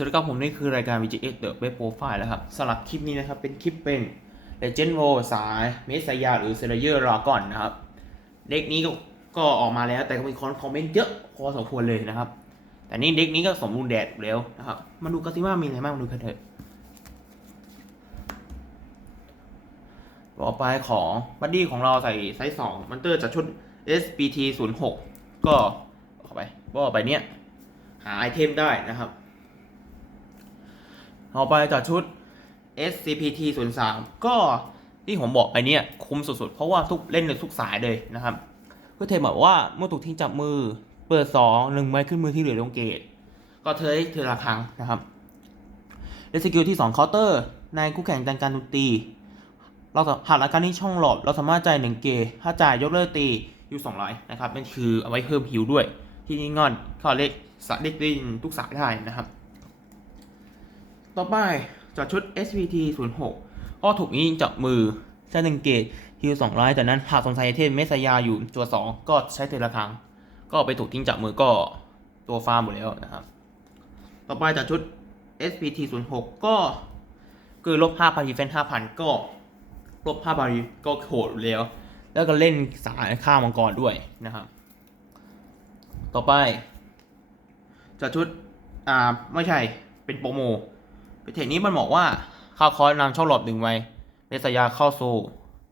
วัสดีครับผมนี่คือรายการ VGX The Web Profile แล้วครับสำหรับคลิปนี้นะครับเป็นคลิปเป็น Legend w o สายเมสยาหรือเซเลเยอร์รอก่อนนะครับเด็กนี้ก็ก็ออกมาแล้วแต่ก็มีคนคอมเมนต์เยอะพอสมควรเลยนะครับ แต่นี่เด็กนี้ก็สมบูรณ์แดดแล้วนะครับมาดูกันสิว่ามีอะไรบ้างมาดูกันเถอะต่อไปของบัดดี้ของเราใส่ไซส์2มันเตอร์จากชุด SBT 0 6ก็เข้าไปก็ไปเนี้ยหาไอเทมได้นะครับ ต่อไปจากชุด SCPT 0 3ก็ที่ผมบอกไปเนี่ยคุ้มสุดๆ เพราะว่าทุกเล่นในทุกสายเลยนะครับเพื่อเทมบอกว่าเมื่อถูกทิ้งจับมือ เปิด2 1ไม้ขึ้นมือที่เหลือลงเกต ก็เทยเทละครั้งนะครับในสกิลที่2เคาน์เตอร์ ในคู่แข่งดันการดนตรีเราหากอาการนี้ช่องหลบ เราสามารถจ่ายหนึ่งเกถ้าจ่ายยกเลิกตียูสองร้อยนะครับนั่นคือเอาไว้เพิ่มฮิวด้วย ที่นี่งอนเขาเรียกสายเรียกได้ทุกสายได้นะครับ ต่อไปจากชุด SVT 0 6ก็ถูกยิงจากมือใช้หนึ่งเกตฮิวสองร้อยจากนั้นหากสงสัยเทมเมสยาอยู่ตัวสองก็ใช้เทละครั้ง ก็ไปถูกทิ้งจากมือก็ตัวฟาร์มหมดแล้วนะครับ ต่อไปจากชุด SPT 0 6ก็คือลบ5,000ดีเฟนต์5,000ก็ลบ5,000ก็โหดแล้ว แล้วก็เล่นสายฆ่ามังกรด้วยนะครับ ต่อไปจากชุด อ่า ไม่ใช่เป็นโปรโม เทคนี้มันบอกว่าเข้าคอยนำช่องหลบหนึ่งไว้เมสยาเข้าโซ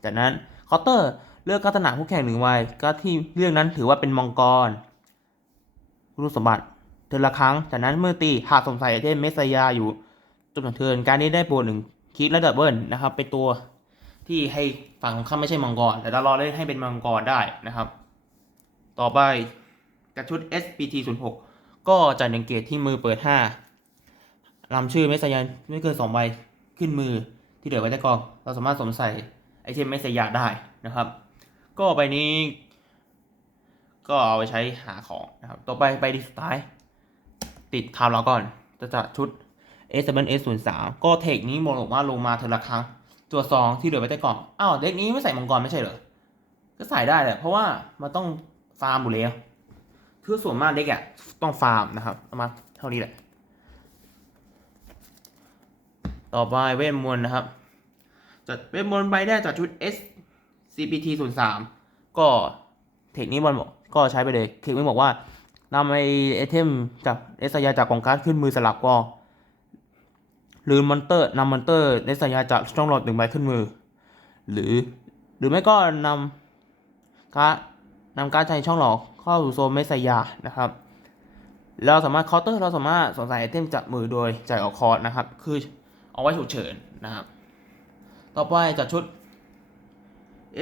จากนั้นเคาน์เตอร์เลือกการตนาคู่แข่งหนึ่งไว้ก็ที่เลือกนั้นถือว่าเป็นมังกรรู้สมบัติเทิร์นละครั้ง จากนั้นเมื่อตีหากสงสัยเทมเมสยาอยู่จนถึงเทินการนี้ได้โปรหนึ่งคิดและดับเบิลนะครับ เป็นตัวที่ให้ฝั่งตรงข้ามไม่ใช่มังกร แต่เรารอเล่นให้เป็นมังกรได้นะครับ ต่อไปกับชุด SPT 0 6ก็จ่ายหนึ่งเกตที่มือเปิด 5 นำชื่อเมสยาไม่เกินสองใบขึ้นมือที่เหลือไว้ในกองเราสามารถสวมใส่ไอเทมเมสยาได้นะครับ ก็ใบนี้ ก็เอาไปใช้หาของนะครับต่อไปใบดีสไตล์ติดคาวเราก่อน จะจัดชุด S 7 S 0 3ก็เทคนี้บอกว่าลงมาเทอละครั้งตัวซองที่เหลือไว้ในกล่องอ้าวเด็กนี้ไม่ใส่มังกรไม่ใช่เหรอก็ใส่ได้แหละเพราะว่ามันต้องฟาร์มอยู่แล้วคือส่วนมากเด็กอะต้องฟาร์มนะครับประมาณเท่านี้แหละ ต่อไปเวทมนต์นะครับ จัดเวทมนต์ใบได้จากชุด S CPT 0 3ก็เทคนี้มันบอกก็ใช้ไปเลย เทคนี้บอกว่านำไอไอเทมจากเอสยาจากกองการ์ดขึ้นมือสลับก็หรือมอนเตอร์นำมอนเตอร์เอสยาจากช่องหลอดหนึ่งใบขึ้นมือ หรือหรือไม่ก็นำการ์ดนำการ์ดใช้ช่องหลอกเข้าสู่โซนเมสยานะครับเราสามารถเคาน์เตอร์เราสามารถสงสัยไอเทมจากมือโดยจ่ายออกคอร์ดนะครับ คือ เอาไว้ฉุกเฉินนะครับ ต่อไปจากชุด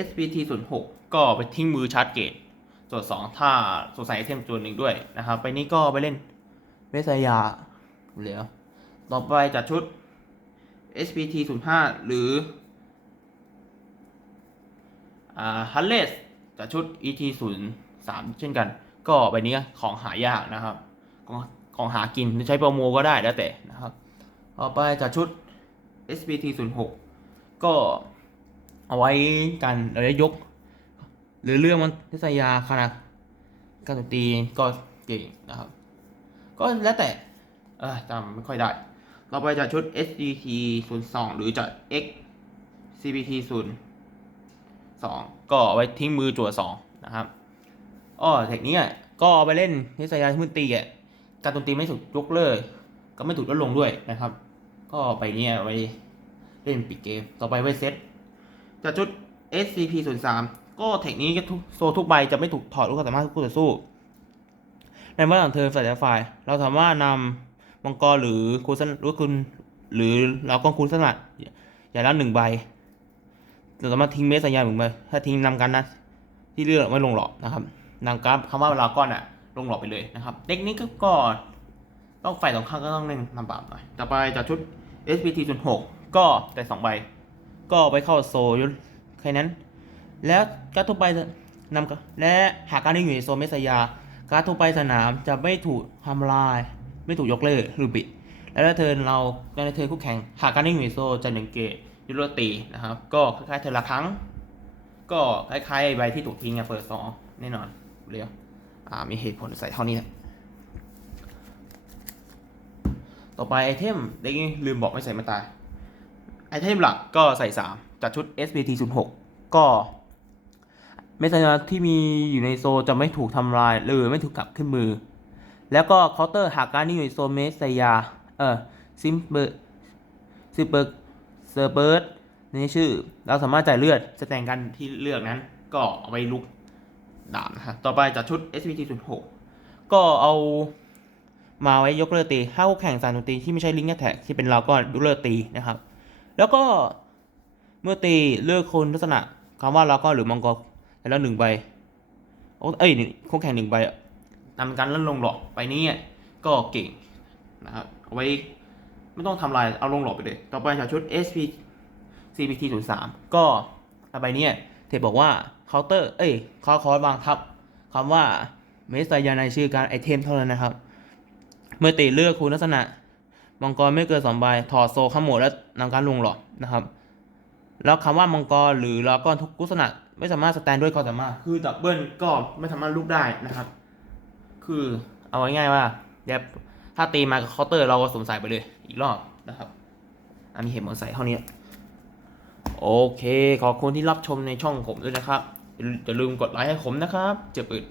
SPT 0 6ก็ไปทิ้งมือชาร์จเกต ส่วนสองถ้าสงสัยไอเทมตัวหนึ่งด้วยนะครับ ไปนี้ก็ไปเล่นเมสยาเหลือ ต่อไปจากชุด SPT 0 5หรืออ่าฮันเลสจากชุด ET 0 3เช่นกัน ก็ใบนี้ของหายากนะครับ ของของหากินหรือใช้โปรโมก็ได้แล้วแต่นะครับ ต่อไปจากชุด SPT 0 6ก็เอาไว้กันเระยะยก หรือเรื่องมันเทศยาขนาดการดนตรีก็เก่งนะครับ ก็แล้วแต่เออจำไม่ค่อยได้ต่อไปจากชุด SDT 0 2หรือจาก X CPT 0สองก็เอาไว้ทิ้งมือจั่วสองนะครับอ้อเทคนี้ก็เอาไปเล่นนิสัยาที่มือตีอะการดนตรีไม่ถูกยกเลิกก็ไม่ถูกลดลงด้วยนะครับ ก็ไปเนี่ยไว้เล่นปิดเกม ต่อไปไว้เซตจากชุด SCP 0 3ก็เทคนี้ก็โซทุกใบจะไม่ถูกถอดลูกสามารถคู่ต่อสู้ ในเมื่อหลังเธอใส่ไฟล์ เราสามารถนำมังกรหรือคุณสนหรือคุณหรือเราก็คุณสนัดอย่างละหนึ่งใบเราสามารถทิ้งเมสสัญญาหนึ่งไปถ้าทิ้งนำการนะที่เลือกไม่ลงหลอกนะครับนำการคำว่าเวลาก้อนอะลงหลอกไปเลยนะครับ เด็กนี้ก็ต้องฝ่ายตรงข้ามก็ต้องเล่นลำบากหน่อย ต่อไปจากชุด SPT 0 6ก็แต่สองใบ ก็ไปเข้าโซยแค่นั้น แล้วการทุบไปนำและหากการที่อยู่ในโซนเมสยา การทุบไปสนามจะไม่ถูกทำลาย ไม่ถูกยกเลิกหรือปิดแล้วเทิร์นเราในเทิร์นคู่แข่ง หากการนิ่อยู่ในโซจะหนึ่งเกตยุโรตีนะครับ ก็คล้ายๆเทิร์ละครั้ง ก็คล้ายๆใบที่ถูกทิ้งเปิดสองแน่นอนเรียวมีเหตุผลใส่เท่านี้แหละ ต่อไปไอเทมเด็กนี้ลืมบอกไม่ใส่มาตาย ไอเทมหลักก็ใส่ 3 จากชุด SPT 0 6ก็เมสเซนที่มีอยู่ในโซนจะไม่ถูกทำลาย หรือไม่ถูกกลับขึ้นมือ แล้วก็เคาน์เตอร์หากการนี่อยู่ในโซนเมสซยา เออซิมเบอร์ซิเบอร์เซอร์เบิร์ดนี่ชื่อ เราสามารถจ่ายเลือดแต่งกันที่เลือกนั้น ก็เอาไปลุกดาบนะฮะต่อไปจากชุด SPT 0 6ก็เอา มาไว้ยกเลิกตีถ้าคู่แข่งสารดนตรีที่ไม่ใช่ลิงก์แท็กที่เป็นเราก็ยกเลิกตีนะครับ แล้วก็เมื่อตีเลือกคนลักษณะคำว่าเราก็หรือมังกรแล้วหนึ่งใบเอ้ยคู่แข่งหนึ่งใบอะทำการเล่นลงหลอกไปนี้ก็เก่งนะครับเอาไว้ไม่ต้องทำลายเอาลงหลอกไปเลย ต่อไปจาชุด SP CPT 0 3ก็เอาไปนี้เทปบอกว่าเคาน์เตอร์ เอ้ยคอคอร์วางทับคำว่าเมสไซยาในชื่อการไอเทมเท่านั้นนะครับ เมื่อตีเลือกคุณลักษณะมังกรไม่เกินสองใบถอดโซข้ามหมดและนำการลงหลอกนะครับ แล้วคำว่ามังกรหรือลาก้อนทุกลักษณะ ไม่สามารถสแตนด้วยความสามารถคือดับเบิลก็ไม่สามารถลุกได้นะครับ คือเอาง่ายๆว่าเดี๋ยวถ้าตีมากับเคาน์เตอร์เราก็สวมใส่ไปเลยอีกรอบนะครับอันนี้เห็นหมดใส่เท่านี้ โอเค ขอบคุณที่รับชมในช่องผมด้วยนะครับอย่าลืมกดไลค์ให้ผมนะครับ เจ็บอึด